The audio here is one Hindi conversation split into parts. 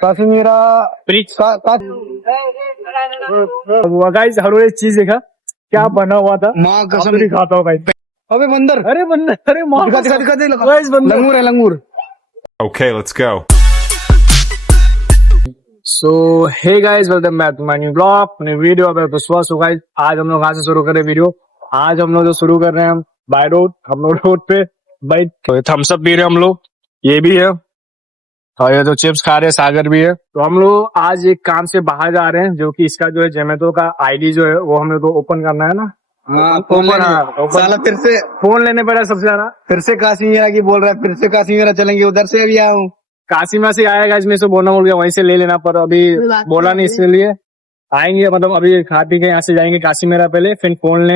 काफी मेरा गाइस हर एक चीज देखा क्या बना हुआ था। माँ कसम नहीं खाता हूँ गाइस। अबे बंदर अरे बंदर, अरे माँ दिखा दे गाइस बंदर। लंगूर है लंगूर। Okay, let's go. So hey guys, welcome back to my new blog, अपने वीडियो। अब तो सो गाइस, आज हम लोग कहाँ से शुरू करें वीडियो। आज हम लोग जो शुरू कर रहे हैं हम बाय रोड, हम लोग रोड पे भाई थम्स अप पी रहे हैं हम लोग, ये भी है, और ये तो चिप्स खा रहे हैं, सागर भी है। तो हम लोग आज एक काम से बाहर जा रहे हैं, जो कि इसका जो है जोमेटो का आईडी जो है वो हमें तो ओपन करना है ना। हाँ फोन साला फिर से फोन लेने पड़ा सबसे ज्यादा। फिर से काशी मेरा की बोल रहा है, फिर से काशी मेरा चलेंगे, उधर से अभी आया हूँ। काशीमा से आएगा, इसमें से बोलना बोल गया वहीं से ले लेना, पर अभी बोला नहीं, इसलिए आएंगे। मतलब अभी खा पी के यहाँ से जाएंगे काशी मेरा पहले, फिर फोन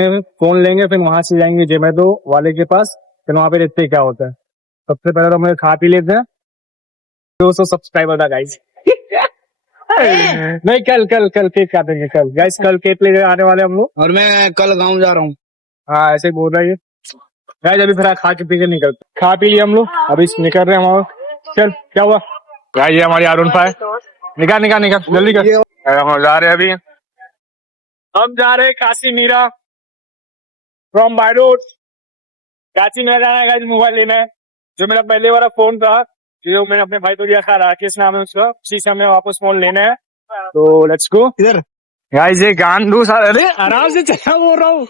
लेंगे, फिर वहां से जाएंगे जोमेटो वाले के पास, फिर वहां पे देखते हैं क्या होता है। सबसे पहले तो हम खा पी लेते हैं। 200 सब्सक्राइबर था गाइस। नहीं, कल केक काटेंगे कल गाइस, कल केक लेके आने वाले हम लोग। और मैं कल गाँव जा रहा हूँ। हाँ ऐसे ही बोल रहा है गाइस। अभी फिर खा के पी के निकलते, खा पी लिया हम लोग, अभी निकल रहे हैं हम। चल क्या हुआ गाइस, ये हमारी आरुण पाए, निकाल जल्दी कर। हम जा रहे हैं अभी, हम जा रहे हैं Kashi Mira from by road. Kashi मेरा जाना है गाइस, मोबाइल लेना है। जो मेरा पहले वाला फोन था, जो मैंने अपने भाई को दिया था, राकेश नाम है उसका, उसी से हमें वापस फोन लेना है। तो लेट्स गो। इधर गाइस ये गान दो सारे, अरे आराम से चला बोल रहा हूँ,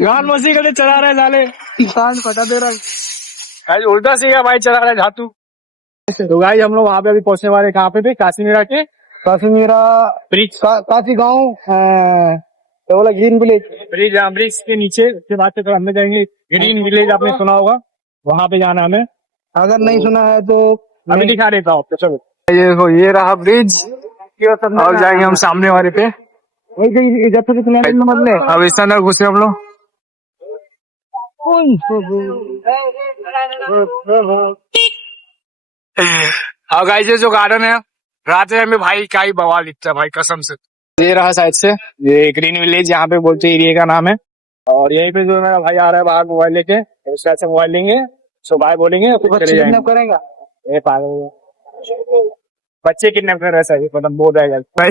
गान मस्ती करके चला रहे साले, कान फटा दे रहा हूँ। गाइस उल्टा सीधा भाई चला रहा है झातू। तो गाइस हम लोग वहां पे अभी पहुंचने वाले, कहाँ पे थे, काशी मीरा के काशी मेरा ब्रिज, काशी गाँव तो बोला ग्रीन विलेज। ब्रिज के नीचे, उसके बाद से अंदर जाएंगे। ग्रीन विलेज आपने सुना होगा, वहां पे जाना हमें। अगर नहीं सुना है तो अभी दिखा देता हूँ आपको, चलो। ये रहा ब्रिज, और जाएंगे हम सामने वाले पे। अब इस अंदर घुसे हम लोग। और गाइस ये जो गार्डन है, रात में भाई क्या ही बवाल दिखता है भाई, कसम से। ये रहा साइड से, ये ग्रीन विलेज यहाँ पे बोलते एरिया का नाम है। और यहीं पे जो मेरा भाई आ रहा है बाहर मोबाइल लेके, उस साइड से मोबाइल लेंगे, सो बाय बोलेंगे, फिर चले जाएंगे। करेगा ये पागल बच्चे किडनैप कर रहे हैं, मतलब बोल रहे हैं भाई।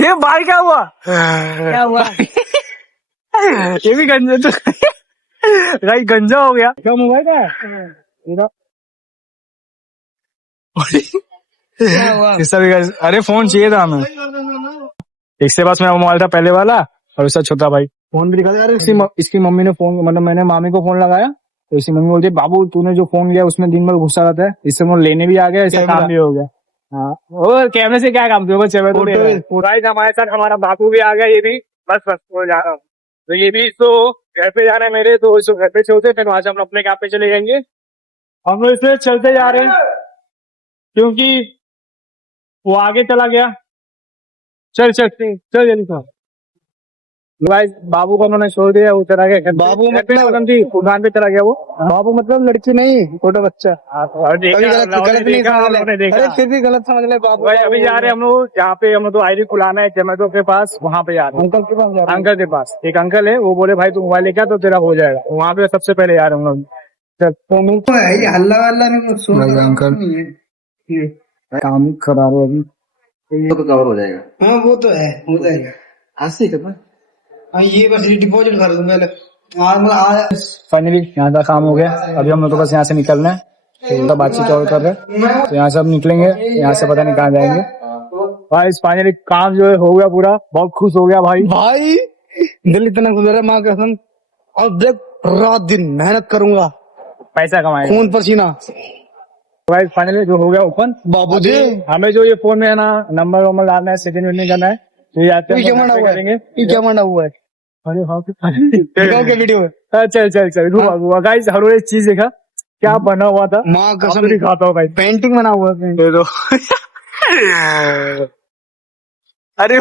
ये भाई क्या हुआ ये भी गंजा, तो भाई गंजा हो गया क्या मोबाइल का। अरे फोन चाहिए था हमें, इससे पास मेरा मोबाइल था पहले वाला, और उसका छोटा भाई फोन भी दिखा दे। इसकी मम्मी ने फोन, मतलब मैंने मामी को फोन लगाया, तो इसकी मम्मी बोलती है बाबू तूने जो फोन लिया उसमें दिन भर घुसा रहता है, इससे वो लेने भी आ गया, इससे काम भी हो गया। हाँ वो कैमरे से क्या काम, पूरा हमारे साथ हमारा बापू भी आ गया, ये भी बस हो जा रहा। तो ये भी तो घर पे जाना है मेरे, तो इसको घर पे चलते, फिर वहां से हम अपने काम पे चले जाएंगे। हम लोग इसलिए चलते जा रहे हैं क्योंकि वो आगे चला गया। चल जल्दी तो भाई, बाबू को उन्होंने छोड़ दिया, वो चला गया। बाबू मतलब थी दुकान पे चला गया वो। बाबू मतलब लड़की नहीं, छोटा बच्चा। गलत नहीं समझ ले, फिर भी गलत समझ ले बाबू। भाई अभी जा रहे हैं हम लोग जहाँ पे हम लोग आईडी खुलाना है जोमेटो के पास, वहाँ पे जा रहे हैं। अंकल के पास जा रहे हैं। अंकल के पास एक अंकल है, वो बोले भाई तू मोबाइल लेके आ तो तेरा हो जाएगा, वहाँ पे सबसे पहले जा रहे हैं हम लोग। तो मिलता है ये हल्ला वल्ला नहीं, अंकल काम करा रहे अभी, तो कवर हो जाएगा। हाँ वो तो है, हो जाएगा। आज से करना। हाँ ये बस डिपॉजिट कर दूं पहले। फाइनली यहाँ का काम हो गया, अभी हम लोग तो बस यहाँ से निकलना है, तो बातचीत और कर रहे हैं। तो यहाँ से हम निकलेंगे, यहाँ से पता नहीं कहाँ जाएंगे। भाई फाइनली काम जो है हो गया पूरा, बहुत खुश हो गया भाई। भाई दिल इतना खुश हो रहा है, माँ कसम। अब देख रात दिन मेहनत करूंगा, पैसा कमाएंगे, खून पसीना। भाई फाइनली जो हो गया ओपन। बाबूजी हमें जो ये फोन में है ना, नंबर वंबर डालना है, सेटिंग वेटिंग करना है, तो ये आते हैं करेंगे। क्या मंडा हुआ है अरे हाँ के वीडियो में। चल हुआ गाइस, हर एक चीज देखा क्या बना हुआ था। माँ कसम नहीं खाता हूँ भाई, पेंटिंग बना हुआ है। अरे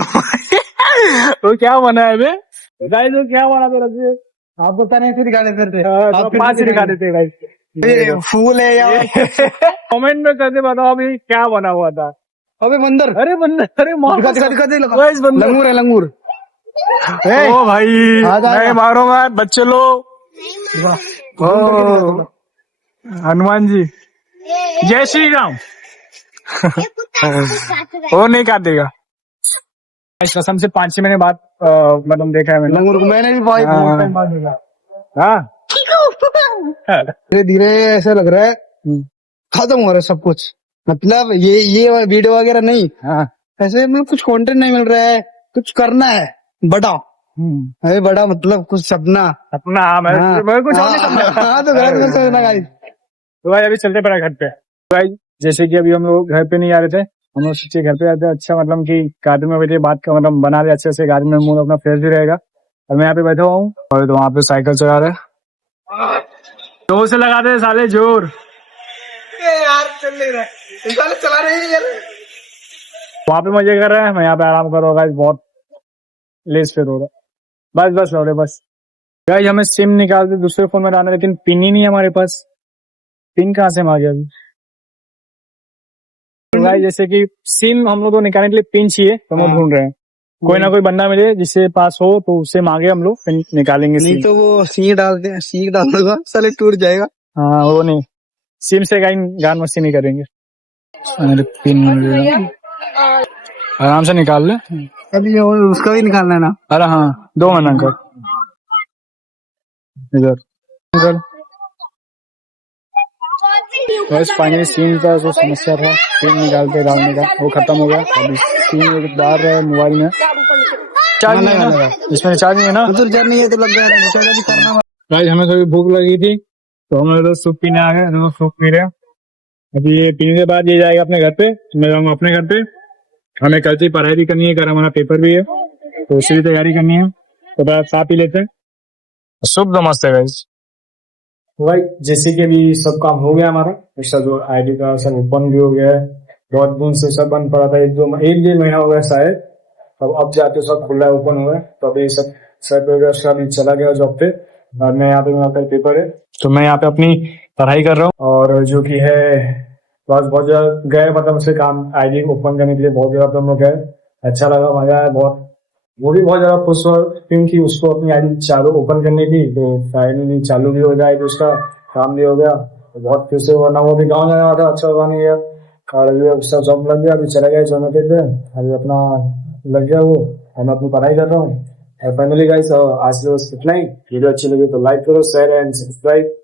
तो क्या बना है गाइस, वो क्या बना था रखिए, आपको पता नहीं, दिखा देते थे, आप 5 दिखा देते भाई। फूल है यार। कमेंट में करके बताओ अभी क्या बना हुआ था। अबे बंदर, अरे बंदर, अरे दिखा दे लंगूर है लंगूर। ओ भाई नहीं मारूंगा बच्चे लोग। हनुमान जी जय श्री राम। वो नहीं काटेगा। इस कसम से 5-6 महीने बाद मतलब देखा है मैंने। मैंने भी भाई हाँ। बहुत टाइम बाद देखा। हाँ धीरे धीरे ऐसा लग रहा है खत्म हो रहा है सब कुछ, मतलब ये वीडियो वगैरह नहीं, हाँ। ऐसे में कुछ कंटेंट नहीं मिल रहा है, कुछ करना है बड़ा। अरे बड़ा मतलब कुछ सपना अपना मैं हाँ। मैं कुछ और नहीं समझा। हाँ तो गलत मत सोचना गाइस। तो भाई अभी चलते पड़ा घर पे। भाई जैसे कि अभी हम लोग घर पे नहीं आ रहे थे, हम लोग सोचे घर पे आते हैं, अच्छा मतलब कि गार्डन में बैठे बात का मतलब बना रहे अच्छे से, गार्डन में मूड अपना फ्रेश भी रहेगा। और मैं यहाँ पे बैठा हुआ हूँ और तो वहाँ पे साइकिल चला रहे, जोर से लगाते हैं साले जोर। यार चल ले रहा है, साले चला रहे हैं यार। वहाँ पे मजे कर रहे हैं, मैं यहाँ पे आराम कर रहा हूँ गाइस, बहुत लेस फिर हो रहा है। बस हो रहे बस गाइस, हमें सिम निकालते दूसरे फोन में डालना, लेकिन पिन ही नहीं है हमारे पास। पिन कहाँ से मांगे अभी? तो गाइस जैसे कि सिम हम लोग को निकालने के लिए पिन चाहिए, तो हम लोग ढूंढ रहे हैं। कोई ना कोई बंदा मिले जिससे पास हो तो उससे मांगे, हम लोग पिन निकालेंगे नहीं सिम। तो वो सी डालते हैं, सी डाल दूंगा साले टूट जाएगा। हाँ वो नहीं, सिम से गान मस्ती नहीं करेंगे। अरे पिन मिलेगा, आराम से निकाल ले। अभी उसका भी निकालना है ना। अरे हाँ 2 मिनट अंकल, इधर निकल। बस फाइनली सिम का जो समस्या था, पिन निकालते डालने का, वो खत्म हो गया। अभी सिम एक बार मोबाइल में चार्ज नहीं है ना, इसमें चार्ज नहीं है ना, तो रिचार्ज नहीं है तो लग गया रिचार्ज अभी करना। गाइस हमें थोड़ी भूख लगी थी तो हम लोग सूप पीने आ गए, हम लोग सूप पी रहे हैं। अभी ये पीने के बाद ये जाएगा अपने घर पे, मैं जाऊंगा अपने घर पे। हमें कल से पढ़ाई भी करनी है, कल हमारा पेपर भी है, तो उसकी भी तैयारी करनी है। तो बस साथ पी लेते हैं, सूप तो मस्त है गाइस। भाई जैसे कि अभी सब काम हो गया हमारा, इसका जो आईडी का सब ओपन भी हो गया है, बहुत दिन से सब बंद पड़ा था, 1-1 महीना हो गया शायद, अब जाके सब खुला है, ओपन हुआ है। तो अभी सब सर अभी चला गया जॉब पे, और मैं यहाँ पे, मेरा कल पेपर है, तो मैं यहाँ पे अपनी पढ़ाई कर रहा हूँ। और जो कि है बस बहुत ज्यादा गए, मतलब उससे काम आईडी ओपन करने के लिए बहुत ज्यादा हम लोग गए, अच्छा लगा, मजा आया बहुत। वो भी बहुत ज्यादा खुश हुआ क्योंकि उसको अपनी आईडी चालू ओपन करनी थी, तो फाइनली चालू भी हो जाए, तो उसका काम भी हो गया, तो बहुत खुश हुआ। ना वो भी गाँव जाने वाला था, अच्छा हुआ नहीं यार। और अभी अब सब जॉब लग गया, अभी चला गया सोने के पे, अभी अपना लग गया वो, मैं अपनी पढ़ाई कर रहा हूँ। और फाइनली गाइस आज बस इतना ही। वीडियो अच्छी लगी तो लाइक करो, शेयर एंड सब्सक्राइब।